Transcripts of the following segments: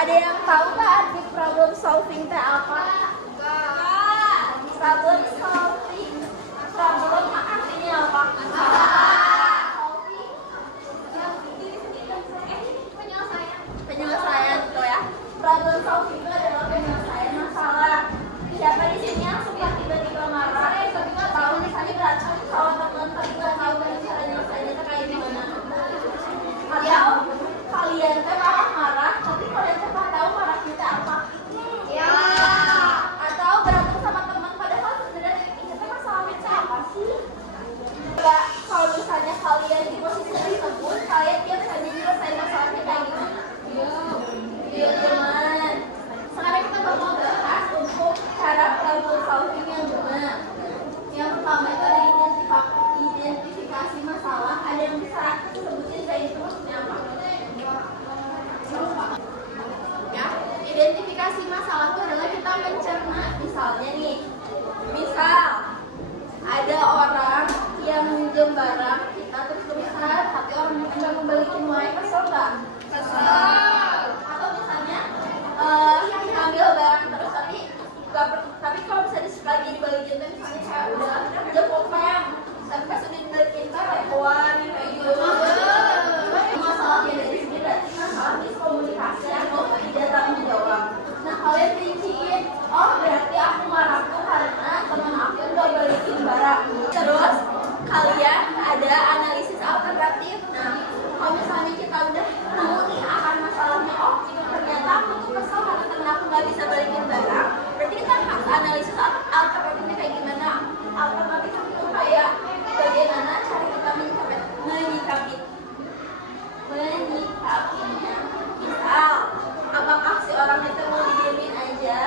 Ada yang tahu nggak arti problem solving teh apa? Enggak. Problem solving. Problem artinya apa? Solving. Penyelesaian tuh ya. Problem solving itu adalah penyelesaian masalah. Siapa di sini yang suka tiba-tiba marah? Tahu misalnya berantem sama teman tapi nggak tahu cara nyelesainnya itu kayak gimana? Atau kalian tuh marah-marah tapi kalian tuh nggak tahu marahnya itu apa? Ya. Atau berantem sama teman padahal sebenarnya itu masalahnya itu apa sih? Enggak, kalau misalnya kalian di posisi tersebut, kalian biasanya nyelesain masalahnya kayak gimana? Iya, teman. Sekarang kita bakal bahas untuk cara problem solving yang benar. Yang pertama itu ada identifikasi masalah. Ada yang bisa sebutin kayak itu maksudnya apa? Ya, identifikasi masalah itu adalah kita mencerna. Misalnya nih, ada orang yang minjem barang kita terus tulisan tapi orang nggak membalikin uangnya, kesel nggak? Kesel. Atau misalnya kita ambil barang terus tapi kalau bisa lagi dibalikin tuh misalnya kayak udah pulpen tapi pas udah dibalikin tuh telepon kayak gitu. Masalahnya dari sini berarti masalah miskomunikasi atau tidak tanggung jawab. Nah kalian rinciin, oh berarti aku marah tuh karena teman aku udah balikin barang. Terus kalian ada analisis alternatif. Nah kalau misalnya kita udah nemu nih akar masalahnya, oh ternyata aku tuh kesel karena temen aku nggak bisa balikin barang. Berarti kita harus analisis alternatifnya kayak gimana. Alternatif itu kayak bagaimana cara kita menyikapinya. Misal, apakah si orang itu mau didiemin aja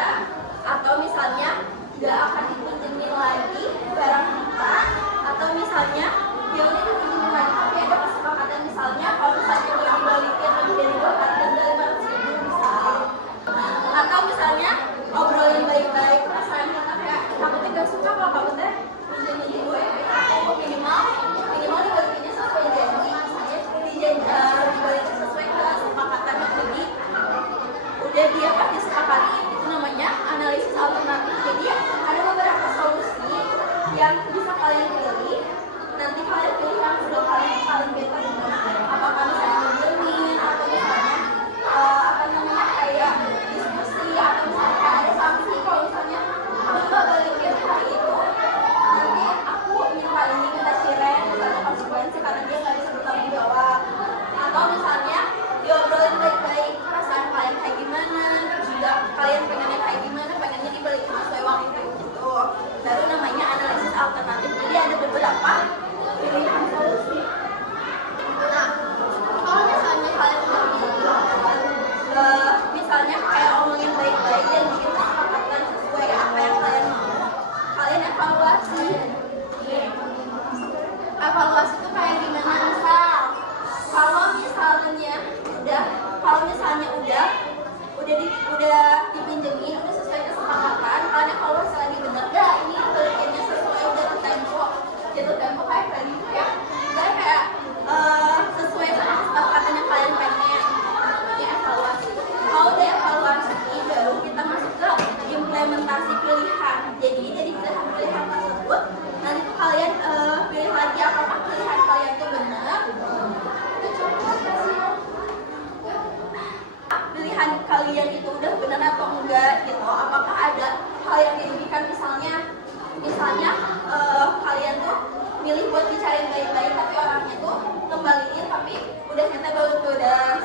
atau misalnya nggak akan dipinjemin lagi barang kita, atau misalnya ya udah dipinjemin lagi tapi ada kesepakatan misalnya kalau misalnya mau dibalikin lebih dari 200.000 misal, atau misalnya obrolin baik-baik perasaan kita kayak kamu tidak suka kalau kamu teh pinjemin gue aku minimal dibalikinnya sesuai janji, misalnya dibalikin sesuai kesepakatan yang udah dia pasti sepakati. Itu namanya analisis alternatif. Jadi ada beberapa solusi yang bisa kalian pilih. Nanti kalian pilih yang menurut kalian paling better. Apakah misalnya berjamin atau misalnya kayak diskusi atau misalnya kayak ada sanksi kalau misalnya kamu nggak balikin hari itu, nanti aku minta siren misalnya konsekuensi karena dia nggak bisa bertanggung jawab. Atau misalnya diobrolin baik-baik perasaan kalian kayak gimana, terus juga kalian pengennya kayak gimana, pengennya dibalikin sesuai uang itu gitu. Baru namanya analisis alternatif. Jadi ada beberapa pilihan solusi. Nah, kalau misalnya kalian udah misalnya kayak omongin baik-baik dan bikin kesepakatan sesuai apa yang kalian mau, kalian evaluasi. Evaluasi itu kayak gimana? Kalau misalnya udah dipinjemin, udah sesuai kesepakatan, kalian evaluasi lagi bener gak ini balikinnya sesuai udah jatuh tempo kayak gitu ya, nggak kayak sesuai sama kesepakatan yang kalian pengen. Namanya evaluasi. Kalau udah evaluasi baru kita masuk ke implementasi pilihan. Jadi dari pilihan tersebut nanti tuh kalian pilih lagi apakah pilihan kalian itu benar, pilihan kalian itu udah benar atau enggak gitu. Apakah ada hal yang dirugikan, misalnya kalian tuh milih buat bicarain baik-baik tapi orangnya tuh kembaliin tapi udah nyata udah